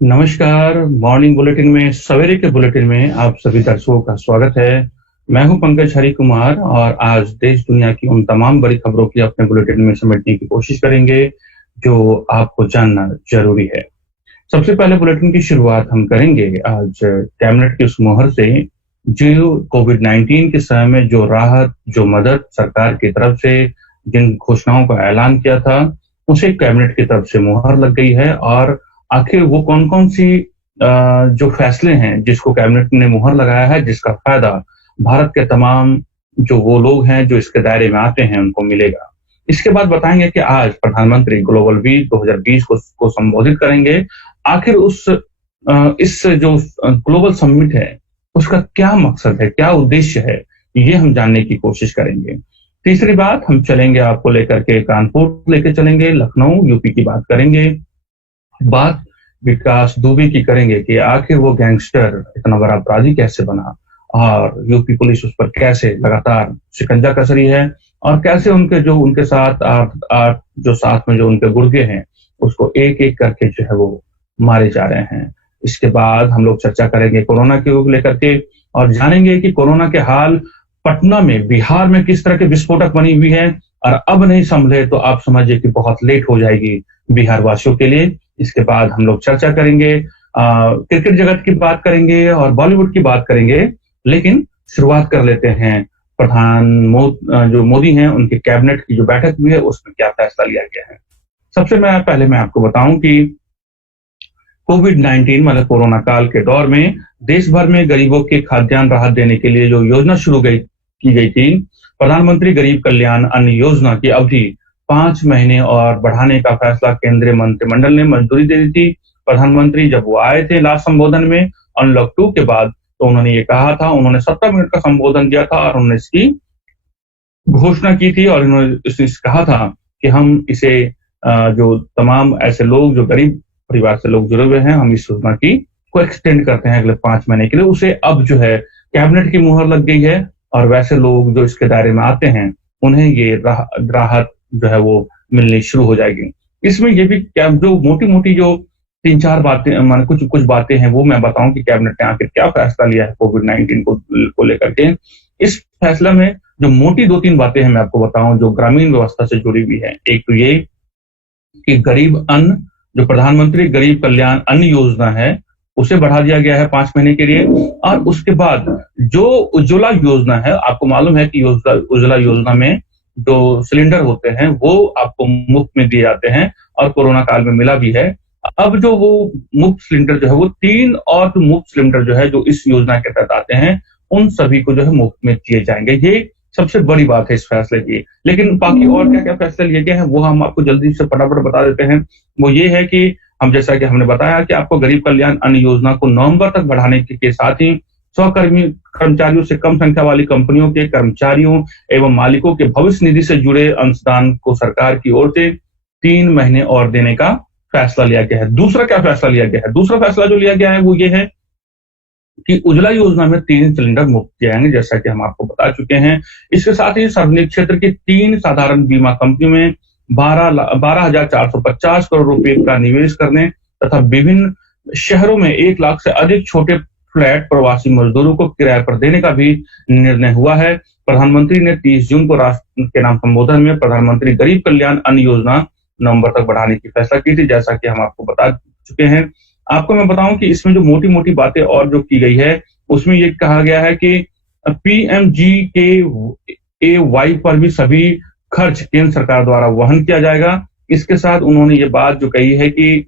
नमस्कार। Morning bulletin में सवेरे के बुलेटिन में आप सभी दर्शकों का स्वागत है। मैं हूं पंकज हरि कुमार और आज देश दुनिया की उन तमाम बड़ी खबरों की अपने बुलेटिन में समेटने की कोशिश करेंगे जो आपको जानना जरूरी है। सबसे पहले बुलेटिन की शुरुआत हम करेंगे आज कैबिनेट की उस मुहर से जो कोविड-19 के समय में जो राहत, जो मदद सरकार की तरफ से जिन घोषणाओं का ऐलान किया था, उसे कैबिनेट की तरफ से मुहर लग गई है और आखिर वो कौन-कौन सी जो फैसले हैं जिसको कैबिनेट ने मुहर लगाया है, जिसका फायदा भारत के तमाम जो वो लोग हैं जो इसके दायरे में आते हैं उनको मिलेगा। इसके बाद बताएंगे कि आज प्रधानमंत्री ग्लोबल वीक 2020 को संबोधित करेंगे। आखिर इस जो ग्लोबल समिट है उसका क्या मकसद है, क्या उद्देश्य है, ये हम जानने की कोशिश करेंगे। तीसरी बात हम चलेंगे आपको लेकर के कानपुर लेके चलेंगे, लखनऊ यूपी की बात करेंगे। बात विकास दुबे की करेंगे कि आखिर वो गैंगस्टर इतना बड़ा अपराधी कैसे बना और यूपी पुलिस उस पर कैसे लगातार शिकंजा कस रही है और कैसे उनके साथ जो साथ में जो उनके गुर्गे हैं उसको एक एक करके जो है वो मारे जा रहे हैं। इसके बाद हम लोग चर्चा करेंगे कोरोना के लेकर के और जानेंगे कि कोरोना के हाल पटना में, बिहार में किस तरह के विस्फोटक बनी हुई है और अब नहीं संभले तो आप समझिए कि बहुत लेट हो जाएगी बिहार वासियों के लिए। इसके बाद हम लोग चर्चा करेंगे क्रिकेट जगत की बात करेंगे और बॉलीवुड की बात करेंगे, लेकिन शुरुआत कर लेते हैं जो मोदी हैं उनके कैबिनेट की जो बैठक हुई है उसमें क्या फैसला लिया गया है। पहले मैं आपको बताऊं कि कोविड-19 मतलब कोरोना काल के दौर में देश भर में गरीबों के खाद्यान्न राहत देने के लिए जो योजना की गई थी, प्रधानमंत्री गरीब कल्याण अन्न योजना की अवधि 5 महीने और बढ़ाने का फैसला केंद्रीय मंत्रिमंडल ने मंजूरी दे दी थी। प्रधानमंत्री जब वो आए थे लास्ट संबोधन में अनलॉक 2 के बाद, तो उन्होंने ये कहा था, उन्होंने 17 मिनट का संबोधन दिया था और उन्होंने इसकी घोषणा की थी और उन्होंने कहा था कि हम इसे जो तमाम ऐसे लोग जो गरीब परिवार से लोग जुड़े हुए हैं, हम इस योजना को एक्सटेंड करते हैं अगले 5 महीने के लिए। उसे अब जो है कैबिनेट की मुहर लग गई है और वैसे लोग जो इसके दायरे में आते हैं उन्हें ये राहत जो है वो मिलनी शुरू हो जाएगी। इसमें ये भी जो मोटी-मोटी जो 3-4 बातें माने कुछ बातें हैं वो मैं बताऊं कि कैबिनेट ने आखिर क्या फैसला लिया है कोविड-19 को लेकर के। इस फैसला में जो मोटी 2-3 बातें हैं मैं आपको बताऊं जो ग्रामीण व्यवस्था से जुड़ी हुई है। एक तो ये कि जो प्रधानमंत्री गरीब कल्याण अन्न योजना है उसे बढ़ा दिया गया है 5 महीने के लिए और उसके बाद जो उज्ज्वला योजना है, आपको मालूम है कि उज्ज्वला योजना में जो सिलेंडर होते हैं वो आपको मुफ्त में दिए जाते हैं और कोरोना काल में मिला भी है। अब जो वो मुफ्त सिलेंडर जो है वो 3 और जो मुफ्त सिलेंडर जो है जो इस योजना के तहत आते हैं उन सभी को जो है मुफ्त में दिए जाएंगे। ये सबसे बड़ी बात है इस फैसले की। लेकिन बाकी और क्या-क्या फैसले लिए गए हैं वो हम आपको जल्दी से फटाफट बता देते हैं। वो ये है कि जैसा कि हमने बताया कि आपको गरीब कल्याण अन्न योजना को नवंबर तक बढ़ाने के साथ ही कर्मचारियों से कम संख्या वाली कंपनियों के कर्मचारियों एवं मालिकों के भविष्य निधि से जुड़े अंशदान को सरकार की ओर से 3 महीने और देने का फैसला लिया गया है। दूसरा क्या फैसला लिया गया है? दूसरा फैसला जो लिया गया है वो ये है कि उज्ज्वला योजना में 3 सिलेंडर मुफ्त दिए जाएंगे, जैसा कि हम आपको बता चुके हैं। इसके साथ ही सार्वजनिक क्षेत्र की 3 साधारण बीमा कंपनियों में 12,450 करोड़ रुपए का निवेश करने तथा विभिन्न शहरों में 1 लाख से अधिक छोटे फ्लैट प्रवासी मजदूरों को किराए पर देने का भी निर्णय हुआ है। प्रधानमंत्री ने 30 जून को राष्ट्र के नाम संबोधन में प्रधानमंत्री गरीब कल्याण अन्न योजना नवंबर तक बढ़ाने की फैसला की थी, जैसा कि हम आपको बता चुके हैं। आपको मैं बताऊं कि इसमें जो मोटी-मोटी बातें और जो की गई है उसमें ये कहा गया है कि पीएमजीकेएवाई पर भी सभी खर्च केंद्र सरकार द्वारा वहन किया जाएगा। इसके साथ उन्होंने ये बात जो कही है कि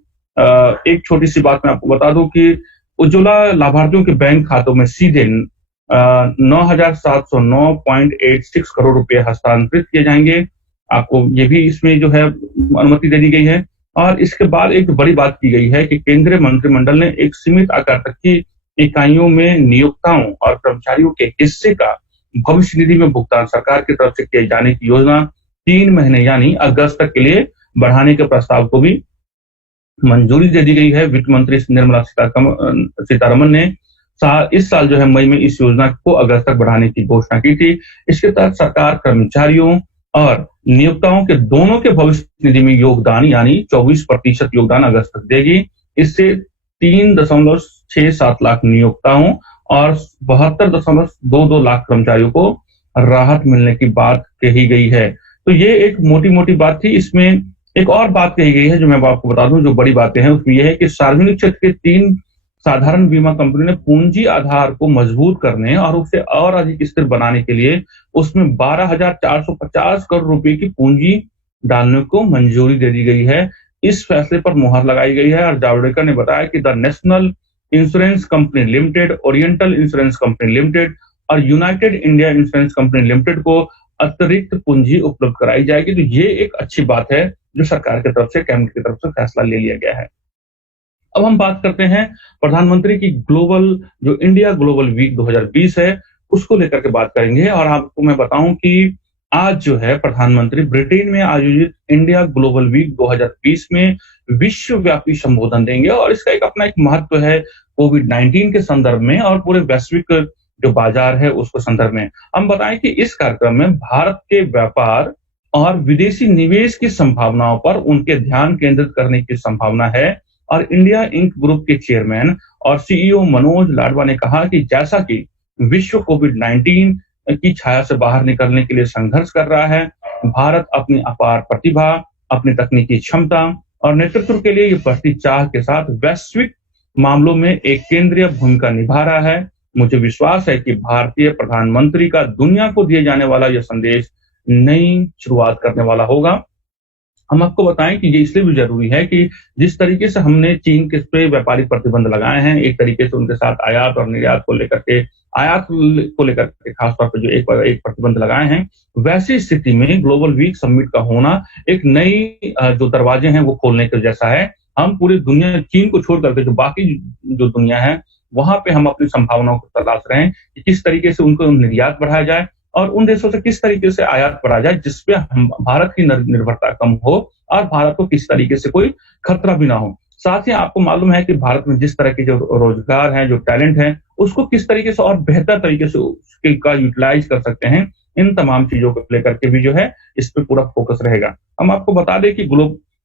एक छोटी सी बात मैं आपको बता दूं कि उज्ज्वला लाभार्थियों के बैंक खातों में सीधे 9,709.86 करोड़ रुपए हस्तांतरित किए जाएंगे। आपको ये भी इसमें जो है अनुमति दे दी गई है। और इसके बाद एक बड़ी बात की गई है कि केंद्रीय मंत्रिमंडल ने एक सीमित आकार तक की इकाइयों में नियोक्ताओं और कर्मचारियों के हिस्से का भविष्य निधि में भुगतान सरकार की तरफ से किए जाने की योजना 3 महीने यानी अगस्त तक के लिए बढ़ाने के प्रस्ताव को भी मंजूरी दे दी गई है। वित्त मंत्री निर्मला सीतारमन ने इस साल जो है मई में इस योजना को अगस्त तक बढ़ाने की घोषणा की थी। इसके तहत सरकार कर्मचारियों और नियोक्ताओं के दोनों के भविष्य निधि में योगदान यानी 24% योगदान अगस्त तक देगी। इससे 3.67 लाख नियोक्ताओं और 72.22 लाख कर्मचारियों को राहत मिलने की बात कही गई है। तो ये एक मोटी-मोटी बात थी। इसमें एक और बात कही गई है जो मैं आपको बता दूं, जो बड़ी बातें हैं उसमें यह है कि सार्वजनिक क्षेत्र के 3 साधारण बीमा कंपनी ने पूंजी आधार को मजबूत करने और उसे और अधिक स्थिर बनाने के लिए उसमें 12,450 करोड़ रुपए की पूंजी डालने को मंजूरी दे दी गई है। इस फैसले पर मुहर लगाई गई है और जावड़ेकर ने बताया कि the national insurance company limited, oriental insurance company limited और united India insurance company limited को अतिरिक्त पूंजी उपलब्ध कराई जाएगी। तो ये एक अच्छी बात है जो सरकार की तरफ से, कैबिनेट की तरफ से फैसला ले लिया गया है। अब हम बात करते हैं प्रधानमंत्री की जो इंडिया ग्लोबल वीक 2020 है, उसको लेकर के बात करेंगे। और आपको मैं बताऊं कि आज जो है प्रधानमंत्री ब्रिटेन में आयोजित इंडिया ग्लोबल वीक 2020 में विश्वव्यापी संबोधन देंगे और इसका अपना एक महत्व है कोविड-19 के संदर्भ में और पूरे वैश्विक जो बाजार है उसको संदर्भ में। हम बताएं कि इस कार्यक्रम में भारत के व्यापार और विदेशी निवेश की संभावनाओं पर उनके ध्यान केंद्रित करने की संभावना है। और इंडिया इंक ग्रुप के चेयरमैन और सीईओ मनोज लाडवा ने कहा कि जैसा कि विश्व कोविड-19 की छाया से बाहर निकलने के लिए संघर्ष कर रहा है, भारत अपनी अपार प्रतिभा, अपनी तकनीकी क्षमता और नेतृत्व के लिए बढ़ती चाह के साथ वैश्विक मामलों में एक केंद्रीय भूमिका निभा रहा है। मुझे विश्वास है कि भारतीय प्रधानमंत्री का दुनिया को दिए जाने वाला यह संदेश नई शुरुआत करने वाला होगा। हम आपको बताएं कि ये इसलिए भी जरूरी है कि जिस तरीके से हमने चीन के पे व्यापारिक प्रतिबंध लगाए हैं, एक तरीके से उनके साथ आयात और निर्यात को लेकर के खासतौर पर जो एक प्रतिबंध लगाए हैं, वैसी स्थिति में ग्लोबल वीक समिट का होना एक नई जो दरवाजे हैं वो खोलने के जैसा है। हम पूरी दुनिया, चीन को छोड़ करके जो बाकी जो दुनिया है वहां पे हम अपनी संभावनाओं को तलाश रहे हैं कि किस तरीके से उनको निर्यात बढ़ाया जाए और उन देशों से किस तरीके से आयात बढ़ा जाए जिसपे हम भारत की निर्भरता कम हो और भारत को किस तरीके से कोई खतरा भी ना हो। साथ ही आपको मालूम है कि भारत में जिस तरह के जो रोजगार है, जो टैलेंट है, उसको किस तरीके से और बेहतर तरीके से उसके का यूटिलाइज कर सकते हैं। इन तमाम चीजों को लेकर के भी जो है इस पे पूरा फोकस रहेगा। हम आपको बता दें कि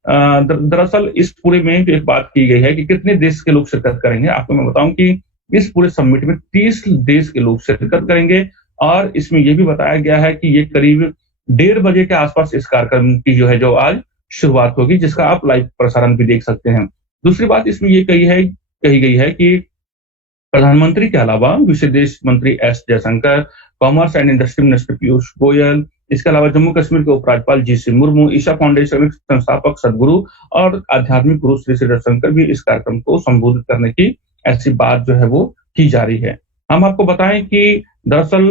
दरअसल इस पूरे में जो एक बात की गई है कि कितने देश के लोग शिरकत करेंगे। आपको मैं बताऊं कि इस पूरे समिट में 30 देश के लोग शिरकत करेंगे और इसमें यह भी बताया गया है कि ये करीब 1:30 बजे के आसपास इस कार्यक्रम की जो आज शुरुआत होगी, जिसका आप लाइव प्रसारण भी देख सकते हैं। दूसरी बात इसमें ये कही गई है कि प्रधानमंत्री के अलावा विदेश मंत्री S Jaishankar, commerce and industry minister Piyush Goyal, इसके अलावा जम्मू कश्मीर के उपराज्यपाल जी.सी. मुर्मू, ईशा फाउंडेशन के संस्थापक सदगुरु और आध्यात्मिक गुरु श्री श्री रविशंकर भी इस कार्यक्रम को संबोधित करने की ऐसी बात जो है वो की जा रही है। हम आपको बताएं कि दरअसल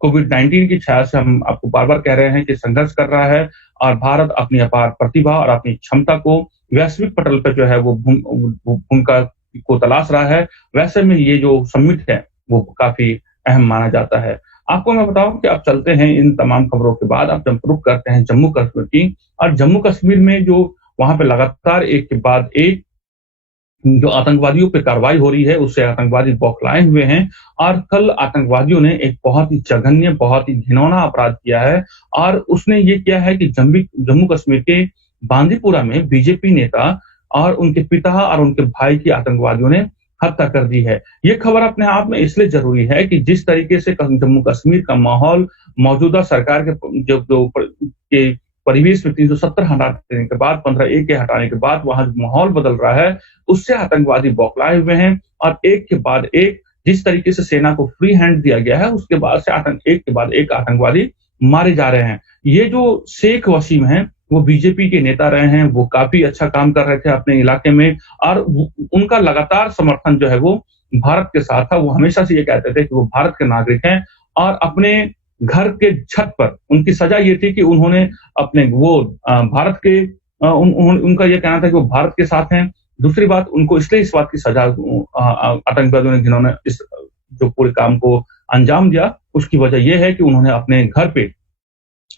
कोविड-19 की छाया से हम आपको बार-बार कह रहे हैं कि संघर्ष कर रहा है और भारत अपनी अपार प्रतिभा और अपनी क्षमता को वैश्विक पटल पर जो है वो भूमिका को तलाश रहा है। वैसे में ये जो समिट है वो काफी अहम माना जाता है। आपको मैं बताऊं कि आप चलते हैं इन तमाम खबरों के बाद आप जब रुख करते हैं जम्मू कश्मीर की, और जम्मू कश्मीर में जो वहां पे लगातार एक के बाद एक जो आतंकवादियों पे कार्रवाई हो रही है उससे आतंकवादी बौखलाए हुए हैं। और कल आतंकवादियों ने एक बहुत ही जघन्य, बहुत ही घिनौना अपराध किया है और उसने ये किया है कि जम्मू कश्मीर के बांदीपुरा में बीजेपी नेता और उनके पिता और उनके भाई की आतंकवादियों ने हत्या कर दी है। ये खबर अपने आप में इसलिए जरूरी है कि जिस तरीके से जम्मू कश्मीर का माहौल मौजूदा सरकार के परिवेश में 370 हटा देने के बाद, 15A के हटाने के बाद वहां जो माहौल बदल रहा है उससे आतंकवादी बौखलाए हुए हैं और एक के बाद एक जिस तरीके से सेना को फ्री हैंड दिया गया है उसके बाद से एक के बाद एक आतंकवादी मारे जा रहे हैं। ये जो शेख वसीम हैं वो बीजेपी के नेता रहे हैं, वो काफी अच्छा काम कर रहे थे अपने इलाके में और उनका लगातार समर्थन जो है वो भारत के साथ था। वो हमेशा से ये कहते थे कि वो भारत के नागरिक हैं और अपने घर के छत पर उनकी सजा ये थी कि उन्होंने अपने भारत के उनका ये कहना था कि वो भारत के साथ हैं। दूसरी बात, उनको इसलिए इस बात की सजा आतंकवादियों ने जिन्होंने इस जो पूरे काम को अंजाम दिया उसकी वजह यह है कि उन्होंने अपने घर पे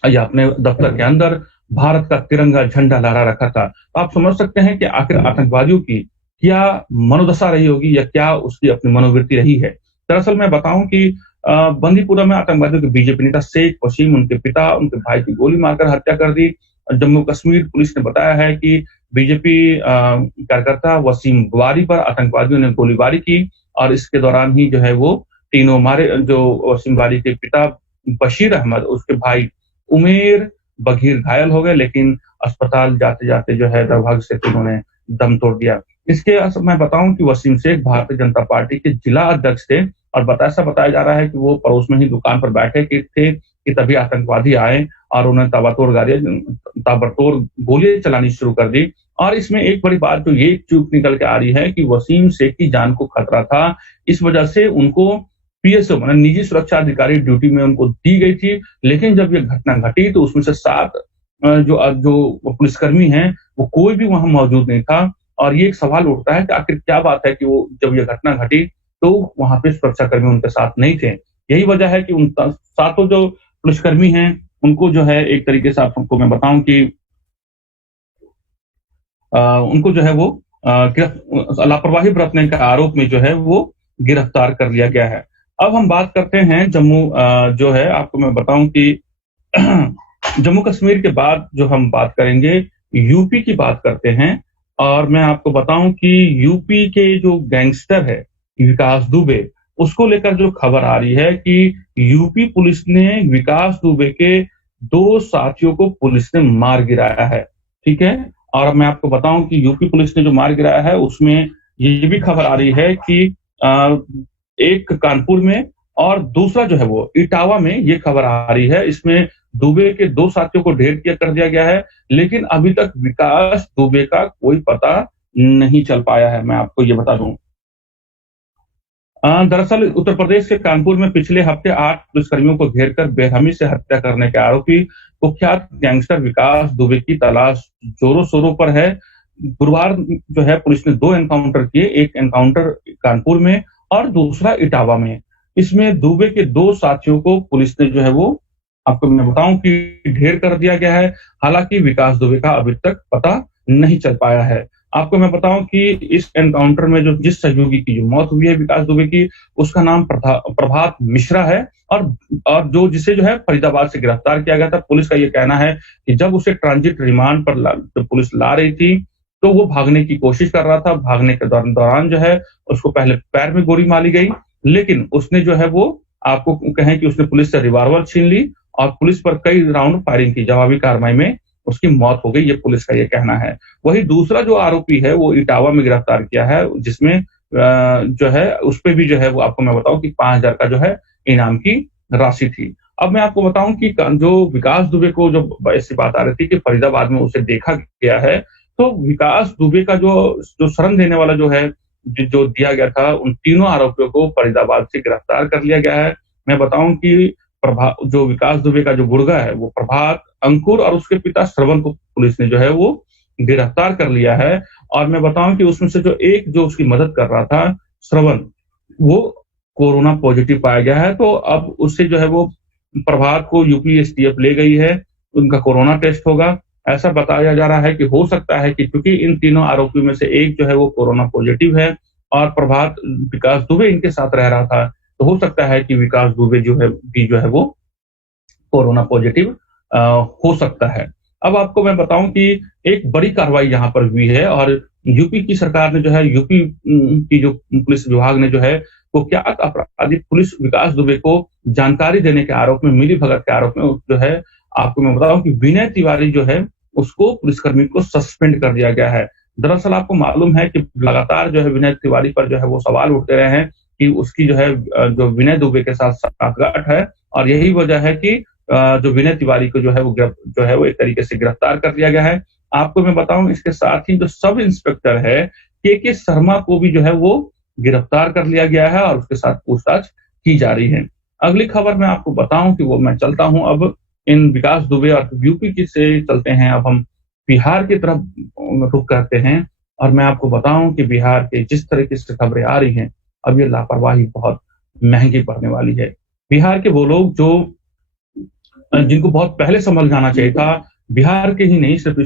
या अपने दफ्तर के अंदर भारत का तिरंगा झंडा लहरा रखा था। तो आप समझ सकते हैं कि आखिर आतंकवादियों की क्या मनोदशा रही होगी या क्या उसकी अपनी मनोवृत्ति रही है। दरअसल मैं बताऊं कि बंदीपुरा में आतंकवादियों के बीजेपी नेता शेख वसीम, उनके पिता, उनके भाई की गोली मारकर हत्या कर दी जम्मू कश्मीर पुलिस ने बताया है कि बीजेपी कार्यकर्ता वसीम वारी पर आतंकवादियों ने गोलीबारी की और इसके दौरान ही जो है वो तीनों मारे। जो वसीम वारी के पिता बशीर अहमद, उसके भाई उमेर बघीर घायल हो गए, लेकिन अस्पताल जाते-जाते जो है दुर्भाग्य से तीनों ने दम तोड़ दिया। मैं बताऊं कि वसीम शेख भारतीय जनता पार्टी के जिला अध्यक्ष थे और ऐसा बताया जा रहा है कि वो पड़ोस में ही दुकान पर बैठे थे कि तभी आतंकवादी आए और उन्हें ताबड़तोड़ गोलियां चलानी शुरू कर दी। और इसमें एक बड़ी बात जो ये चूक निकल के आ रही है कि वसीम शेख की जान को खतरा था, इस वजह से उनको पीएसओ मतलब निजी सुरक्षा अधिकारी ड्यूटी में उनको दी गई थी। लेकिन जब ये घटना घटी तो उसमें से 7 जो पुलिसकर्मी हैं, वो कोई भी वहां मौजूद नहीं था। और ये एक सवाल उठता है कि आखिर क्या बात है कि वो जब ये घटना घटी तो वहां पे सुरक्षाकर्मी उनके साथ नहीं थे। यही वजह है कि उन सातों जो पुलिसकर्मी हैं, उनको जो है एक तरीके से आपको मैं बताऊं कि उनको जो है वो लापरवाही बरतने के आरोप में जो है वो गिरफ्तार कर लिया गया है। अब हम बात करते हैं जम्मू जो है आपको मैं बताऊं कि जम्मू कश्मीर के बाद जो हम बात करेंगे यूपी की बात करते हैं। और मैं आपको बताऊं कि यूपी के जो गैंगस्टर है विकास दुबे, उसको लेकर जो खबर आ रही है कि यूपी पुलिस ने विकास दुबे के 2 साथियों को पुलिस ने मार गिराया है। ठीक है। और मैं आपको बताऊं कि यूपी पुलिस ने जो मार गिराया है उसमें ये भी खबर आ रही है कि एक कानपुर में और दूसरा जो है वो इटावा में, ये खबर आ रही है। इसमें दुबे के 2 साथियों को ढेर कर दिया गया है, लेकिन अभी तक विकास दुबे का कोई पता नहीं चल पाया है, मैं आपको ये बता दूं। दरअसल उत्तर प्रदेश के कानपुर में पिछले हफ्ते 8 पुलिसकर्मियों को घेरकर बेरहमी से हत्या करने के आरोपी कुख्यात गैंगस्टर विकास दुबे की तलाश जोरों शोरों पर है। गुरुवार जो है पुलिस ने 2 एनकाउंटर किए, एक एनकाउंटर कानपुर में और दूसरा इटावा में। इसमें दुबे के 2 साथियों को पुलिस ने जो है वो आपको मैं बताऊं कि ढेर कर दिया गया है। हालांकि विकास दुबे का अभी तक पता नहीं चल पाया है। आपको मैं बताऊं कि इस एनकाउंटर में जो जिस सहयोगी की जो मौत हुई है विकास दुबे की, उसका नाम प्रभात मिश्रा है। और जो जिसे जो है फरीदाबाद से गिरफ्तार किया गया था। पुलिस का ये कहना है कि जब उसे ट्रांजिट रिमांड पर जब पुलिस ला रही थी तो वो भागने की कोशिश कर रहा था। भागने के दौरान जो है उसको पहले पैर में गोली मारी गई, लेकिन उसने जो है वो आपको कहें कि उसने पुलिस से रिवॉल्वर छीन ली और पुलिस पर कई राउंड फायरिंग की। जवाबी कार्रवाई में उसकी मौत हो गई, ये पुलिस का ये कहना है। वही दूसरा जो आरोपी है वो इटावा में गिरफ्तार किया है, जिसमें जो है उस पे भी जो है वो आपको मैं बताऊं कि 5,000 का जो है इनाम की राशि थी। अब मैं आपको बताऊं कि जो विकास दुबे को जो ऐसी बात आ रही थी कि फरीदाबाद में उसे देखा गया है, तो विकास दुबे का जो शरण देने वाला जो है जो दिया गया था, उन तीनों आरोपियों को फरीदाबाद से गिरफ्तार कर लिया गया है। मैं बताऊं कि जो विकास दुबे का जो गुर्गा है वो प्रभात, अंकुर और उसके पिता श्रवण को पुलिस ने जो है वो गिरफ्तार कर लिया है। और मैं बताऊं कि उसमें से जो उसकी मदद कर रहा था श्रवण, वो कोरोना पॉजिटिव पाया गया है। तो अब उससे जो है वो प्रभात को यूपी एसटीएफ ले गई है, उनका कोरोना टेस्ट होगा। ऐसा बताया जा रहा है कि हो सकता है कि क्योंकि इन तीनों आरोपियों में से एक जो है वो कोरोना पॉजिटिव है और प्रभात विकास दुबे इनके साथ रह रहा था, तो हो सकता है कि विकास दुबे जो है वो कोरोना पॉजिटिव हो सकता है। अब आपको मैं बताऊं कि एक बड़ी कार्रवाई यहाँ पर हुई है और यूपी की सरकार ने जो है यूपी की जो पुलिस विभाग ने जो है वो क्या अपराधी पुलिस विकास दुबे को जानकारी देने के आरोप में, मिलीभगत के आरोप में जो है आपको मैं बताऊं कि विनय तिवारी जो है उसको पुलिसकर्मी को सस्पेंड कर दिया गया है। दरअसल आपको मालूम है कि लगातार जो है विनय तिवारी पर जो है वो सवाल उठते रहे हैं कि उसकी जो है जो विनय दुबे के साथ साठगांठ है और यही वजह है कि जो विनय तिवारी को जो है वो एक तरीके से गिरफ्तार कर लिया गया है। आपको मैं बताऊं इसके साथ ही जो सब इंस्पेक्टर है के शर्मा को भी जो है वो गिरफ्तार कर लिया गया है और उसके साथ पूछताछ की जा रही है। अगली खबर मैं आपको बताऊं कि वो मैं चलता हूं अब इन विकास दुबे और यूपी की से चलते हैं, अब हम बिहार की तरफ रुख करते हैं। और मैं आपको बताऊं कि बिहार के जिस तरीके से खबरें आ रही हैं, अब ये लापरवाही बहुत महंगी पड़ने वाली है। बिहार के वो लोग जिनको बहुत पहले समझ जाना चाहिए था, बिहार के ही नहीं सिर्फ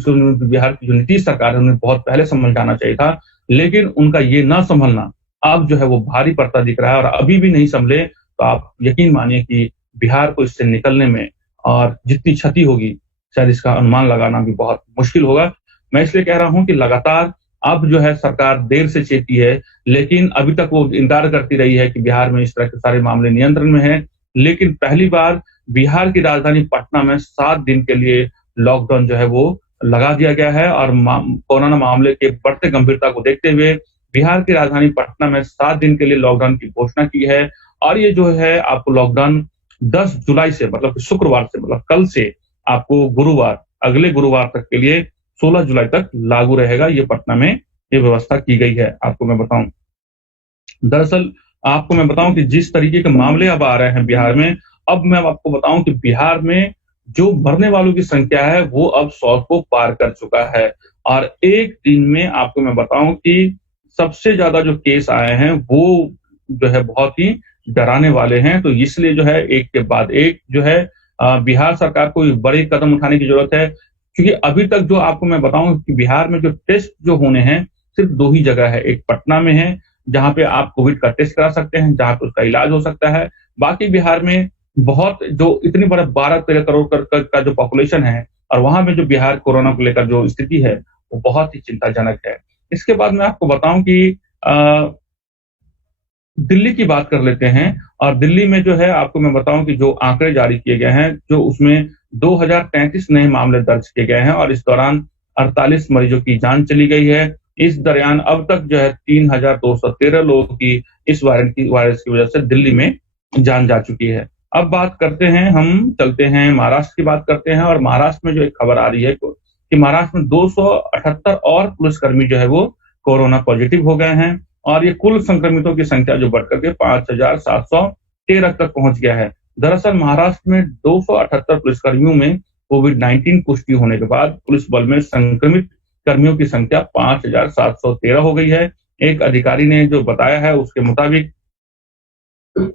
बिहार की जो नीतीश सरकार है उन्हें बहुत पहले समझ जाना चाहिए था, लेकिन उनका ये ना संभलना अब जो है वो भारी पड़ता दिख रहा है। और अभी भी नहीं संभले तो आप यकीन मानिए कि बिहार को इससे निकलने में और जितनी क्षति होगी शायद इसका अनुमान लगाना भी बहुत मुश्किल होगा। मैं इसलिए कह रहा हूँ कि लगातार अब जो है सरकार देर से चेती है, लेकिन अभी तक वो इनकार करती रही है कि बिहार में इस तरह के सारे मामले नियंत्रण में हैं। लेकिन पहली बार बिहार की राजधानी पटना में 7 दिन के लिए लॉकडाउन जो है वो लगा दिया गया है और कोरोना मामले के बढ़ते गंभीरता को देखते हुए बिहार की राजधानी पटना में 7 दिन के लिए लॉकडाउन की घोषणा की है और ये जो है आपको लॉकडाउन 10 जुलाई से मतलब कि शुक्रवार से मतलब कल से आपको गुरुवार, अगले गुरुवार तक के लिए 16 जुलाई तक लागू रहेगा। ये पटना में ये व्यवस्था की गई है। आपको मैं बताऊं, दरअसल आपको मैं बताऊं कि जिस तरीके के मामले अब आ रहे हैं बिहार में, अब मैं आपको बताऊं कि बिहार में जो मरने वालों की संख्या है वो अब 100 को पार कर चुका है और एक दिन में आपको मैं बताऊं कि सबसे ज्यादा जो केस आए हैं वो जो है बहुत ही डराने वाले हैं। तो इसलिए जो है एक के बाद एक जो है बिहार सरकार को बड़े कदम उठाने की जरूरत है, क्योंकि अभी तक जो आपको मैं बताऊं कि बिहार में जो टेस्ट जो होने हैं सिर्फ 2 ही जगह है। एक पटना में है जहाँ पे आप कोविड का टेस्ट करा सकते हैं, जहाँ पे उसका इलाज हो सकता है। बाकी बिहार में बहुत जो इतनी बड़ा 12-13 करोड़ का जो पॉपुलेशन है और वहां में जो बिहार कोरोना को लेकर जो स्थिति है वो बहुत ही चिंताजनक है। इसके बाद मैं आपको बताऊं कि अ, दिल्ली की बात कर लेते हैं और दिल्ली में जो है आपको मैं बताऊं कि जो आंकड़े जारी किए गए हैं, जो उसमें 2033 नए मामले दर्ज किए गए हैं और इस दौरान 48 मरीजों की जान चली गई है। इस दरमियान अब तक जो है 3213 लोगों की इस वायरस की वजह से दिल्ली में जान जा चुकी है। अब बात करते हैं, हम चलते हैं महाराष्ट्र की बात करते हैं और महाराष्ट्र में जो एक खबर आ रही है कि महाराष्ट्र में 278 और पुलिसकर्मी जो है वो कोरोना पॉजिटिव हो गए हैं और ये कुल संक्रमितों की संख्या जो बढ़कर के 5,713 तक पहुंच गया है। दरअसल महाराष्ट्र में 278 पुलिसकर्मियों में कोविड-19 पुष्टि होने के बाद पुलिस बल में संक्रमित कर्मियों की संख्या 5,713 हो गई है। एक अधिकारी ने जो बताया है उसके मुताबिक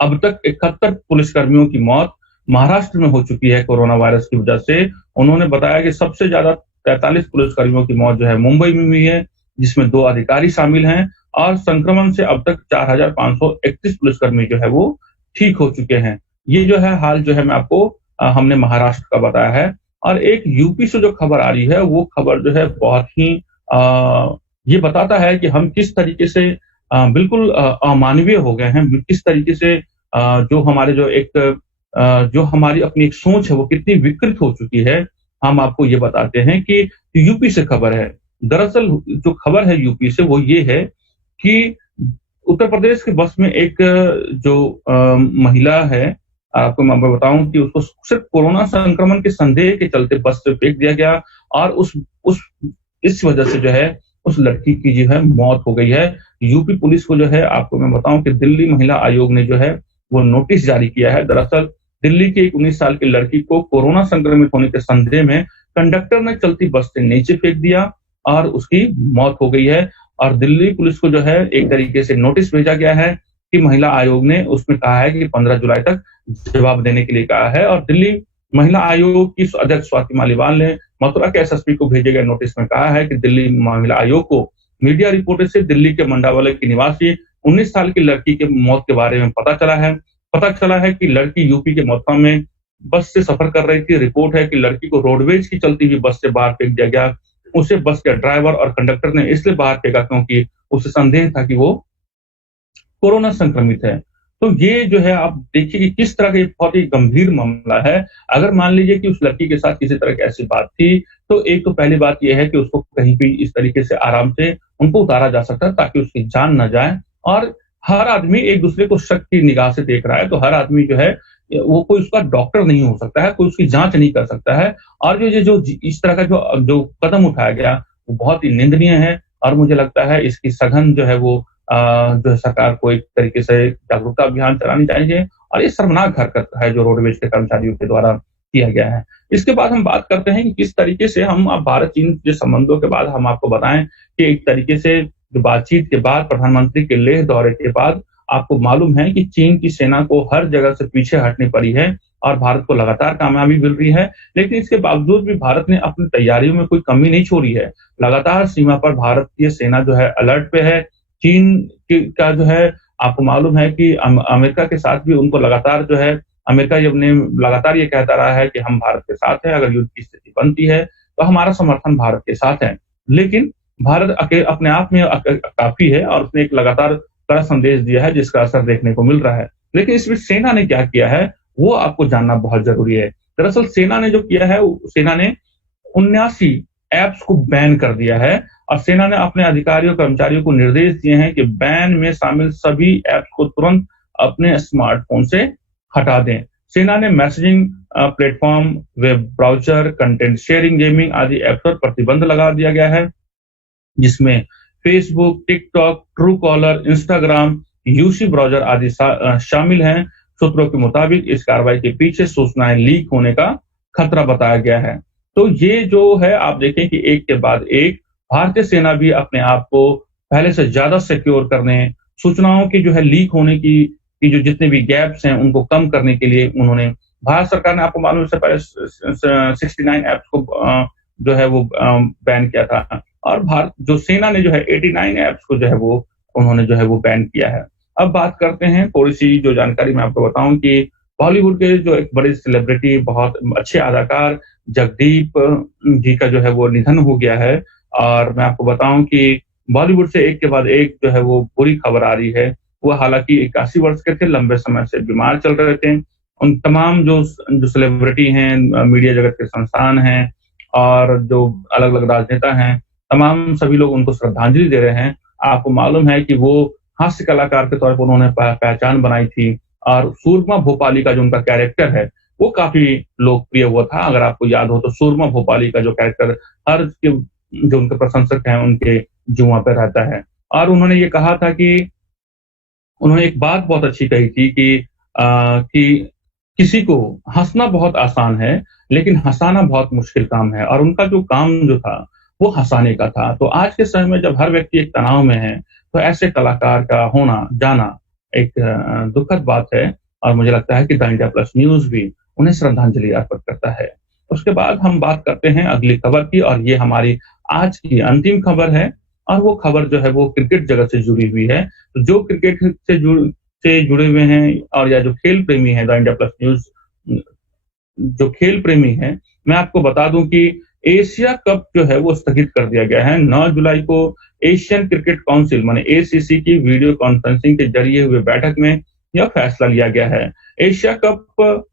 अब तक 71 पुलिसकर्मियों की मौत महाराष्ट्र में हो चुकी है कोरोना वायरस की वजह से। उन्होंने बताया कि सबसे ज्यादा 43 पुलिसकर्मियों की मौत जो है मुंबई में हुई है, जिसमें 2 अधिकारी शामिल हैं और संक्रमण से अब तक 4,531 पुलिसकर्मी जो है वो ठीक हो चुके हैं। ये जो है हाल जो है मैं आपको हमने महाराष्ट्र का बताया है और एक यूपी से जो खबर आ रही है वो खबर जो है बहुत ही ये बताता है कि हम किस तरीके से बिल्कुल अमानवीय हो गए हैं, किस तरीके से जो हमारे जो एक जो हमारी अपनी एक सोच है वो कितनी विकृत हो चुकी है। हम आपको ये बताते हैं कि यूपी से खबर है। दरअसल जो खबर है यूपी से वो ये है कि उत्तर प्रदेश के बस में एक जो महिला है, आपको मैं बताऊं कि उसको सिर्फ कोरोना संक्रमण के संदेह के चलते बस से फेंक दिया गया और उस इस वजह से जो है उस लड़की की जो है मौत हो गई है। यूपी पुलिस को जो है आपको मैं बताऊं कि दिल्ली महिला आयोग ने जो है वो नोटिस जारी किया है। दरअसल दिल्ली की एक 19 साल की लड़की को कोरोना संक्रमित होने के संदेह में कंडक्टर ने चलती बस से नीचे फेंक दिया और उसकी मौत हो गई है और दिल्ली पुलिस को जो है एक तरीके से नोटिस भेजा गया है कि महिला आयोग ने उसमें कहा है कि 15 जुलाई तक जवाब देने के लिए कहा है और दिल्ली महिला आयोग की अध्यक्ष स्वाति मालीवाल ने मथुरा के एसएसपी को भेजे गए नोटिस में कहा है कि दिल्ली महिला आयोग को मीडिया रिपोर्ट से दिल्ली के मंडावाला की निवासी 19 साल की लड़की के मौत के बारे में पता चला है कि लड़की यूपी के मथुरा में बस से सफर कर रही थी। रिपोर्ट है कि लड़की को रोडवेज की चलती हुई बस से बाहर फेंक दिया गया। उसे बस के ड्राइवर और कंडक्टर ने इसलिए बाहर फेंका क्योंकि उसे संदेह था कि वो कोरोना संक्रमित है। तो ये जो है आप देखिए कि किस तरह का बहुत ही गंभीर मामला है। अगर मान लीजिए कि उस लड़की के साथ किसी तरह की ऐसी बात थी, तो एक तो पहली बात ये है कि उसको कहीं भी इस तरीके से आराम से उनको उतारा जा सकता है ताकि उसकी जान ना जाए और हर आदमी एक दूसरे को शक की निगाह से देख रहा है, तो हर आदमी जो है वो कोई उसका डॉक्टर नहीं हो सकता है, कोई उसकी जांच नहीं कर सकता है और जो इस तरह का जो कदम उठाया गया वो बहुत ही निंदनीय है और मुझे लगता है इसकी सघन जो है वो जो है सरकार को एक तरीके से जागरूकता अभियान चलानी चाहिए और ये शर्मनाक हरकत है जो रोडवेज के कर्मचारियों के द्वारा किया गया है। इसके बाद हम बात करते हैं कि किस तरीके से हम अब भारत चीन के संबंधों के बाद हम आपको बताएं कि एक तरीके से जो बातचीत के बाद प्रधानमंत्री के लेह दौरे के बाद आपको मालूम है कि चीन की सेना को हर जगह से पीछे हटनी पड़ी है और भारत को लगातार कामयाबी मिल रही है, लेकिन इसके बावजूद भी भारत ने अपनी तैयारियों में कोई कमी नहीं छोड़ी है। लगातार सीमा पर भारतीय सेना जो है अलर्ट पे है। चीन का जो है आपको मालूम है कि अमेरिका के साथ भी उनको लगातार जो है अमेरिका जब ने लगातार ये कहता रहा है कि हम भारत के साथ हैं, अगर युद्ध की स्थिति बनती है, तो हमारा समर्थन भारत के साथ है। लेकिन भारत अपने आप में काफ़ी है और उसने एक लगातार कड़ा संदेश दिया है, जिसका असर देखने को मिल रहा है। लेकिन इस बीच सेना ने क्या किया है, वो आपको जानना बहुत ज़रूरी है। दरअसल सेना ने जो किया है, सेना ने 79 ऐप्स को बैन कर दिया है और सेना ने अपने अधिकारियों कर्मचारियों को निर्देश दिए हैं कि बैन में शामिल सभी ऐप्स को तुरंत अपने स्मार्टफ़ोन से हटा दें। सेना ने messaging platform, web browser, content sharing, gaming आदि ऐप्स पर प्रतिबंध लगा दिया गया है, जिसमें Facebook, TikTok, true collar, Instagram, UC browser आदि शामिल हैं। सूत्रों के मुताबिक इस कार्रवाई के पीछे सूचनाएँ लीक होने का खतरा बताया गया है। तो ये जो है आप देखें कि एक के बाद एक भारतीय सेना भी अपने आप को पहले से ज़्यादा सिक्योर करने, सूचनाओं की जो है लीक होने की जो जितने भी गैप्स हैं उनको कम करने के लिए उन्होंने भारत सरकार ने आपको मालूम है इससे पहले 69 ऐप्स को जो है वो बैन किया था और भारत जो सेना ने जो है 89 ऐप्स को जो है वो उन्होंने जो है वो बैन किया है। अब बात करते हैं थोड़ी-सी जो जानकारी मैं आपको बताऊँ कि बॉलीवुड के जो एक बड़े सेलिब्रिटी बहुत अच्छे अदाकार जगदीप जी का जो है वो निधन हो गया है और मैं आपको बताऊँ कि बॉलीवुड से एक के बाद एक जो है वो बुरी खबर आ रही है। वो हालाँकि 81 वर्ष के थे, लंबे समय से बीमार चल रहे थे। उन तमाम जो सेलिब्रिटी हैं, मीडिया जगत के संस्थान हैं और जो अलग-अलग राजनेता हैं, तमाम सभी लोग उनको श्रद्धांजलि दे रहे हैं। आपको मालूम है कि वो हास्य कलाकार के तौर पर उन्होंने पहचान बनाई थी और सूरमा भोपाली का जो उनका कैरेक्टर है, वो काफ़ी लोकप्रिय हुआ था। अगर आपको याद हो तो सूरमा भोपाली का जो कैरेक्टर हर के जो उनके प्रशंसक हैं, उनके जुआ पे रहता है और उन्होंने ये कहा था कि उन्होंने एक बात बहुत अच्छी कही थी कि किसी को हँसना बहुत आसान है, लेकिन हँसाना बहुत मुश्किल काम है और उनका जो काम जो था, वो हँसाने का था। तो आज के समय में जब हर व्यक्ति एक तनाव में है, तो ऐसे कलाकार का होना, जाना एक दुखद बात है और मुझे लगता है कि द इंडिया प्लस न्यूज़ भी उन्हें श्रद्धांजलि अर्पित करता है। उसके बाद हम बात करते हैं अगली खबर की और ये हमारी आज की अंतिम खबर है और वो खबर जो है वो क्रिकेट जगत से जुड़ी हुई है। तो जो क्रिकेट से जुड़े हुए हैं और या जो खेल प्रेमी हैं, द इंडिया प्लस न्यूज़ जो खेल प्रेमी हैं, मैं आपको बता दूँ कि एशिया कप जो है वो स्थगित कर दिया गया है। 9 जुलाई को एशियन क्रिकेट काउंसिल माने एसीसी की वीडियो कॉन्फ्रेंसिंग के ज़रिए हुए बैठक में यह फैसला लिया गया है। एशिया कप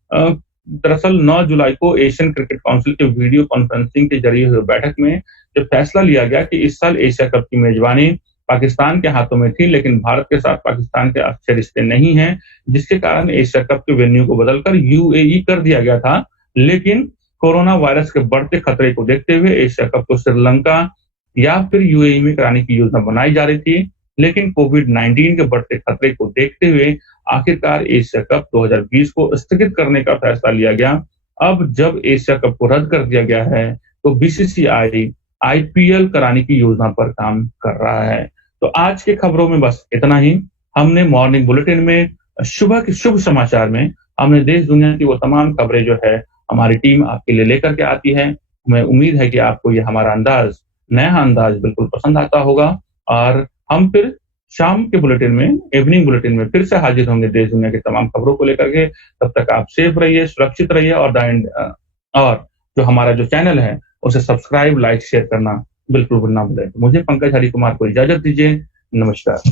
दरअसल 9 जुलाई को एशियन क्रिकेट काउंसिल के वीडियो कॉन्फ्रेंसिंग के ज़रिए हुए बैठक में जब फैसला लिया गया कि इस साल एशिया कप की मेज़बानी पाकिस्तान के हाथों में थी, लेकिन भारत के साथ पाकिस्तान के अच्छे रिश्ते नहीं हैं, जिसके कारण एशिया कप के वेन्यू को बदलकर यूएई कर दिया गया था। लेकिन कोरोना वायरस के बढ़ते खतरे को देखते हुए एशिया कप को श्रीलंका या फिर यूएई में कराने की योजना बनाई जा रही थी, लेकिन कोविड-19 के बढ़ते खतरे को देखते हुए आखिरकार एशिया कप 2020 को स्थगित करने का फैसला लिया गया। अब जब एशिया कप को रद्द कर दिया गया है, तो बीसीसीआई आईपीएल कराने की योजना पर काम कर रहा है। तो आज की खबरों में बस इतना ही। हमने मॉर्निंग बुलेटिन में सुबह के शुभ समाचार में हमने देश दुनिया की वो तमाम खबरें जो है हमारी टीम आपके लिए लेकर के आती है। हमें उम्मीद है कि आपको ये हमारा नया अंदाज बिल्कुल पसंद आता होगा और हम फिर शाम के बुलेटिन में, इवनिंग बुलेटिन में फिर से हाजिर होंगे देश दुनिया की तमाम खबरों को लेकर के। तब तक आप सेफ रहिए, सुरक्षित रहिए और जो हमारा जो चैनल है, उसे सब्सक्राइब, लाइक, शेयर करना बिल्कुल ना भूलें। मुझे पंकज हरि कुमार को इजाज़त दीजिए। नमस्कार।